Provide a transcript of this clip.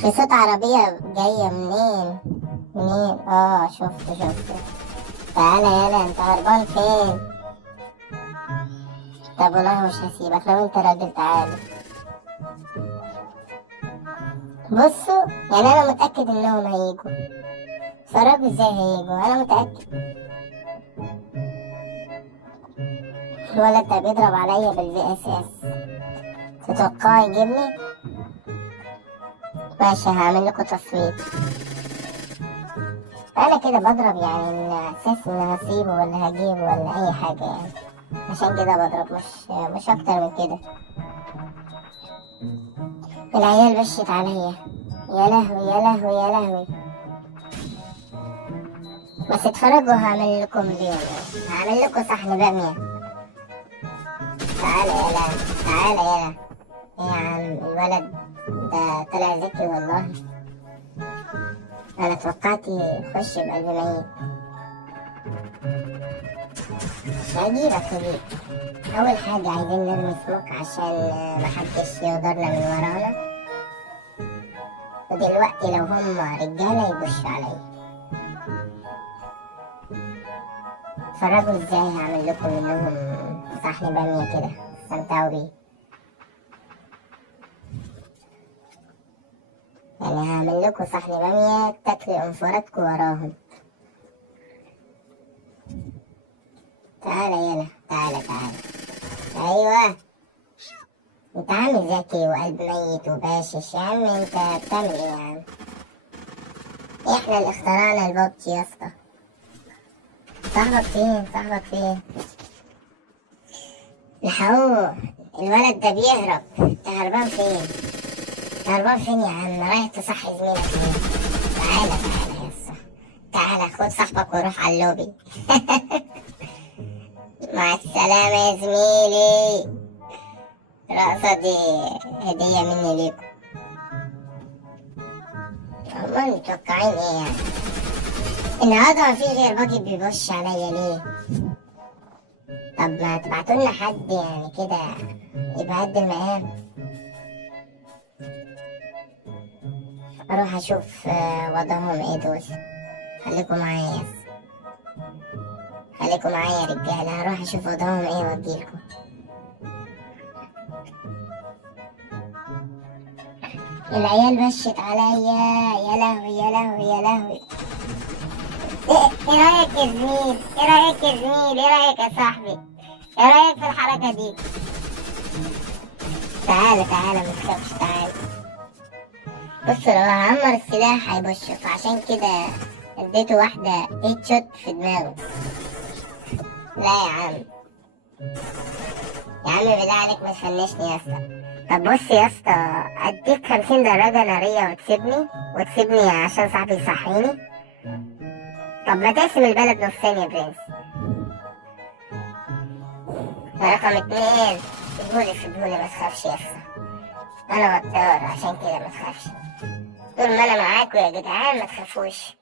في صوت عربية جاية منين؟ منين؟ شفته. تعالى يلا، انت هربان فين؟ طب والله مش هسيبك لو انت راجل، تعالى. بصوا، يعني انا متأكد انهم هيجوا. فرجوا ازاي هيجوا، انا متأكد. الولد ده بيضرب عليا بالفي اس اس، تتوقعي يجيبني؟ ماشي، هعمل لكم تصويت. انا كده بضرب يعني من اساس ان هسيبه ولا هجيبه ولا اي حاجة يعني، عشان كده بضرب، مش اكتر من كده. العيال بشت عليا، يا لهوي يا لهوي يا لهوي. بس اتفرجوا، هعمل لكم بيهم، هعمل لكم صحن بامية. تعالى يلا، تعالى يلا. ايه يا عم الولد ده طلع ذكي والله. انا توقعت يخش بقلب ميت. هجيبك. اول حاجة عايزين نرمي سموك عشان محدش يقدرنا من ورانا، ودلوقتي لو هم رجالة يبشوا عليا. اتفرجوا ازاي هعمل لكم منهم صحن بامية كده، استمتعوا بيه. يعني هعمل لكم صحن بامية تاكلوا انفرادكم وراهم. تعالى يلا، تعالى. ايوه، انت عامل ذكي وقلب ميت وباشش يا عم، انت بتعمل ايه يا عم؟ احنا اللي اخترعنا البابجي يا اسطى. صاحبك فين؟ الحقوه، الولد ده بيهرب. انت هربان فين يا عم؟ رايح تصحي زميلك فين؟ تعالى يا اسطى، تعالى خد صاحبك وروح على اللوبي. مع السلامة يا زميلي. الرقصة دي هدية مني ليكم. والله متوقعين ايه يعني؟ النهارده مفيش غير باجي بيبص عليا ليه؟ طب ما تبعتولنا حد يعني كده يبقى قد المقام. اروح اشوف وضعهم ايه دول. خليكم معايا يا رجالة، هروح اشوف وضعهم ايه واجيلكم. العيال بشت عليا، يا لهوي يا لهوي يا لهوي. ايه رايك يا زميل؟ ايه رايك يا صاحبي؟ ايه رايك في الحركة دي؟ تعالى متخافش، تعالى. بص، لو هعمر السلاح هيبش، فعشان كده اديته واحدة هيت شوت في دماغه. لا يا عم بالله عليك ما تفنشني يا اسطى. طب بص يا اسطى، اديك 50 دراجة نارية وتسيبني عشان صاحبي يصحيني. طب ما تقسم البلد نصين يا برنس. رقم 2، سيبهولي ما تخافش يا اسطى، انا غدار عشان كده ما تخافش. طول ما انا معاكوا يا جدعان ما تخافوش.